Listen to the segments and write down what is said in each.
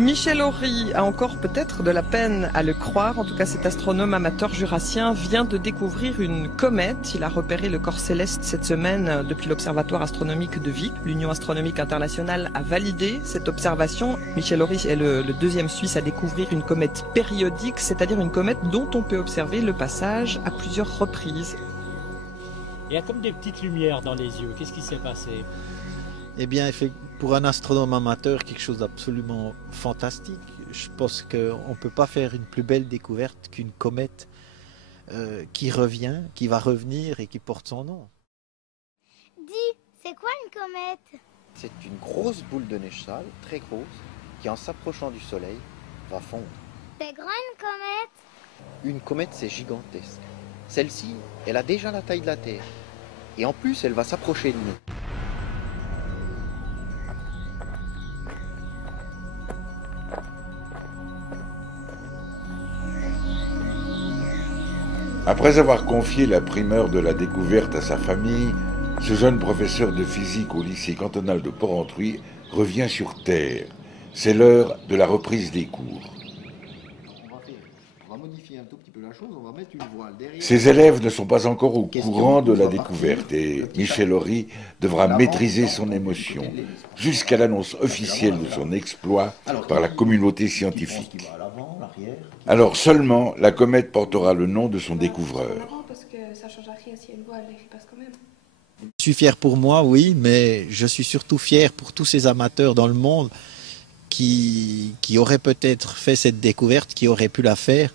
Michel Horry a encore peut-être de la peine à le croire. En tout cas, cet astronome amateur jurassien vient de découvrir une comète. Il a repéré le corps céleste cette semaine depuis l'Observatoire astronomique de Vic. L'Union astronomique internationale a validé cette observation. Michel Horry est le deuxième Suisse à découvrir une comète périodique, c'est-à-dire une comète dont on peut observer le passage à plusieurs reprises. Il y a comme des petites lumières dans les yeux. Qu'est-ce qui s'est passé? Eh bien, pour un astronome amateur, quelque chose d'absolument fantastique. Je pense qu'on ne peut pas faire une plus belle découverte qu'une comète qui revient, qui va revenir et qui porte son nom. Dis, c'est quoi une comète? C'est une grosse boule de neige sale, très grosse, qui en s'approchant du Soleil, va fondre. C'est grand une comète? Une comète, c'est gigantesque. Celle-ci, elle a déjà la taille de la Terre. Et en plus, elle va s'approcher de nous. Après avoir confié la primeur de la découverte à sa famille, ce jeune professeur de physique au lycée cantonal de Porrentruy revient sur Terre. C'est l'heure de la reprise des cours. On va modifier un tout petit peu la chose, on va mettre une voile derrière. Ses élèves ne sont pas encore au courant de la découverte et Michel Horry devra maîtriser son émotion jusqu'à l'annonce officielle de son exploit par la communauté scientifique. Alors seulement la comète portera le nom de son découvreur. Je suis fier pour moi, oui, mais je suis surtout fier pour tous ces amateurs dans le monde qui auraient peut-être fait cette découverte, qui auraient pu la faire,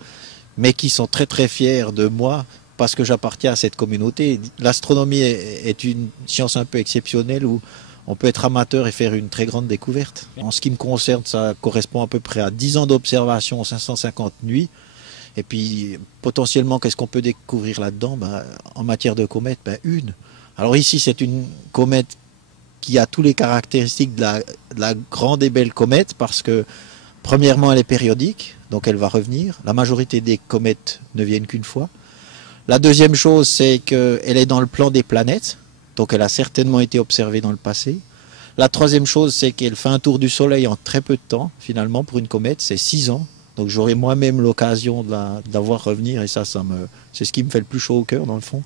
mais qui sont très très fiers de moi parce que j'appartiens à cette communauté. L'astronomie est une science un peu exceptionnelle où on peut être amateur et faire une très grande découverte. En ce qui me concerne, ça correspond à peu près à 10 ans d'observation, 550 nuits. Et puis, potentiellement, qu'est-ce qu'on peut découvrir là-dedans? En matière de comète, une. Alors ici, c'est une comète qui a toutes les caractéristiques de la grande et belle comète parce que, premièrement, elle est périodique, donc elle va revenir. La majorité des comètes ne viennent qu'une fois. La deuxième chose, c'est qu'elle est dans le plan des planètes. Donc elle a certainement été observée dans le passé. La troisième chose, c'est qu'elle fait un tour du Soleil en très peu de temps, finalement, pour une comète, c'est 6 ans. Donc j'aurai moi-même l'occasion de la voir revenir, et c'est ce qui me fait le plus chaud au cœur, dans le fond.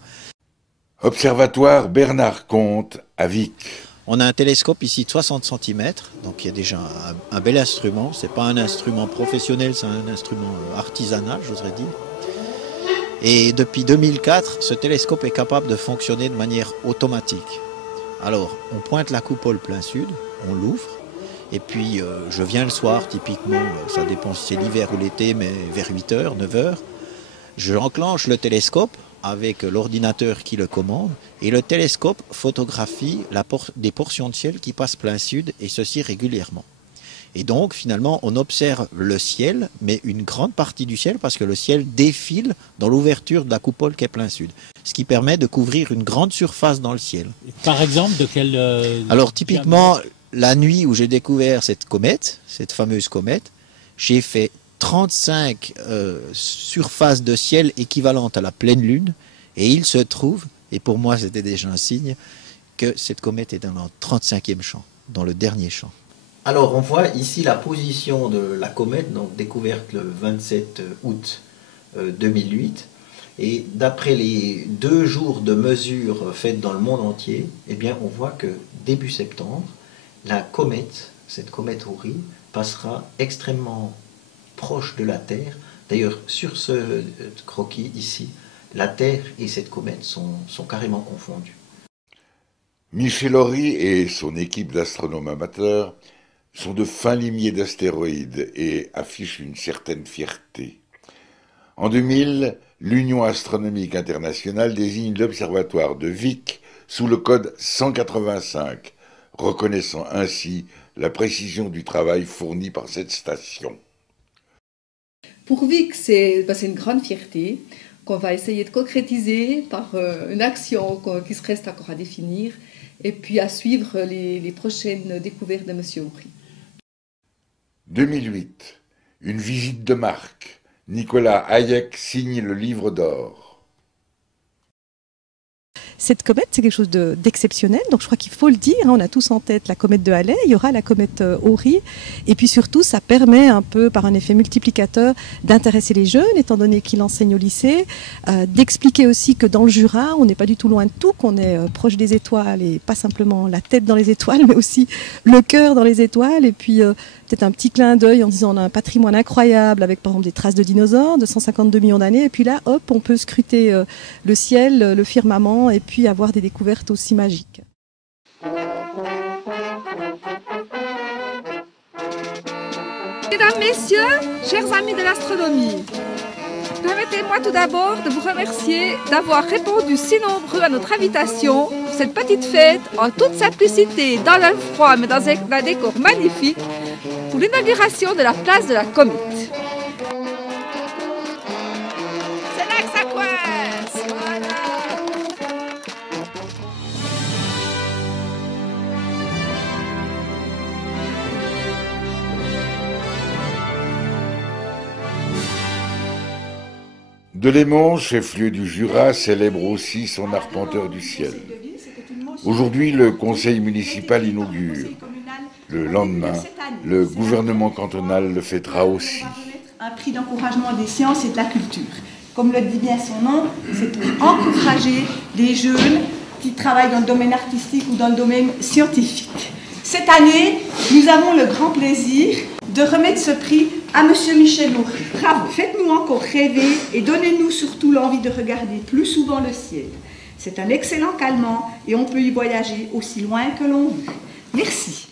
Observatoire Bernard Comte à Vic. On a un télescope ici de 60 cm, donc il y a déjà un bel instrument. Ce n'est pas un instrument professionnel, c'est un instrument artisanal, j'oserais dire. Et depuis 2004, ce télescope est capable de fonctionner de manière automatique. Alors, on pointe la coupole plein sud, on l'ouvre, et puis je viens le soir, typiquement, ça dépend si c'est l'hiver ou l'été, mais vers 8h, 9h. Je enclenche le télescope avec l'ordinateur qui le commande, et le télescope photographie des portions de ciel qui passent plein sud, et ceci régulièrement. Et donc, finalement, on observe le ciel, mais une grande partie du ciel, parce que le ciel défile dans l'ouverture de la coupole qui est plein sud. Ce qui permet de couvrir une grande surface dans le ciel. Par exemple, de quel... Alors, typiquement, la nuit où j'ai découvert cette comète, cette fameuse comète, j'ai fait 35 surfaces de ciel équivalentes à la pleine lune, et il se trouve, et pour moi c'était déjà un signe, que cette comète est dans le 35e champ, dans le dernier champ. Alors on voit ici la position de la comète, donc découverte le 27 août 2008. Et d'après les 2 jours de mesures faites dans le monde entier, eh bien on voit que début septembre, la comète, cette comète Horry, passera extrêmement proche de la Terre. D'ailleurs, sur ce croquis ici, la Terre et cette comète sont carrément confondues. Michel Horry et son équipe d'astronomes amateurs sont de fins limiers d'astéroïdes et affichent une certaine fierté. En 2000, l'Union astronomique internationale désigne l'observatoire de Vic sous le code 185, reconnaissant ainsi la précision du travail fourni par cette station. Pour Vic, c'est une grande fierté qu'on va essayer de concrétiser par une action qui se reste encore à définir et puis à suivre les prochaines découvertes de M. Horry. 2008, une visite de marque. Nicolas Hayek signe le livre d'or. Cette comète, c'est quelque chose d'exceptionnel, donc je crois qu'il faut le dire, hein, on a tous en tête la comète de Halley, il y aura la comète Ory, et puis surtout ça permet un peu, par un effet multiplicateur, d'intéresser les jeunes, étant donné qu'ils enseignent au lycée, d'expliquer aussi que dans le Jura, on n'est pas du tout loin de tout, qu'on est proche des étoiles, et pas simplement la tête dans les étoiles, mais aussi le cœur dans les étoiles, et puis peut-être un petit clin d'œil en disant on a un patrimoine incroyable, avec par exemple des traces de dinosaures de 152 millions d'années, et puis là, hop, on peut scruter le ciel, le firmament, et puis avoir des découvertes aussi magiques. Mesdames, Messieurs, chers amis de l'astronomie, permettez-moi tout d'abord de vous remercier d'avoir répondu si nombreux à notre invitation pour cette petite fête en toute simplicité, dans le froid, mais dans un décor magnifique, pour l'inauguration de la place de la Comète. C'est là que ça coince, voilà. Delémont, chef-lieu du Jura, célèbre aussi son arpenteur du ciel. Aujourd'hui, le conseil municipal inaugure. Le lendemain, le gouvernement cantonal le fêtera aussi. Un prix d'encouragement des sciences et de la culture. Comme le dit bien son nom, c'est pour encourager les jeunes qui travaillent dans le domaine artistique ou dans le domaine scientifique. Cette année, nous avons le grand plaisir de remettre ce prix à Monsieur Michel Loury. Bravo, faites-nous encore rêver et donnez-nous surtout l'envie de regarder plus souvent le ciel. C'est un excellent calmant et on peut y voyager aussi loin que l'on veut. Merci.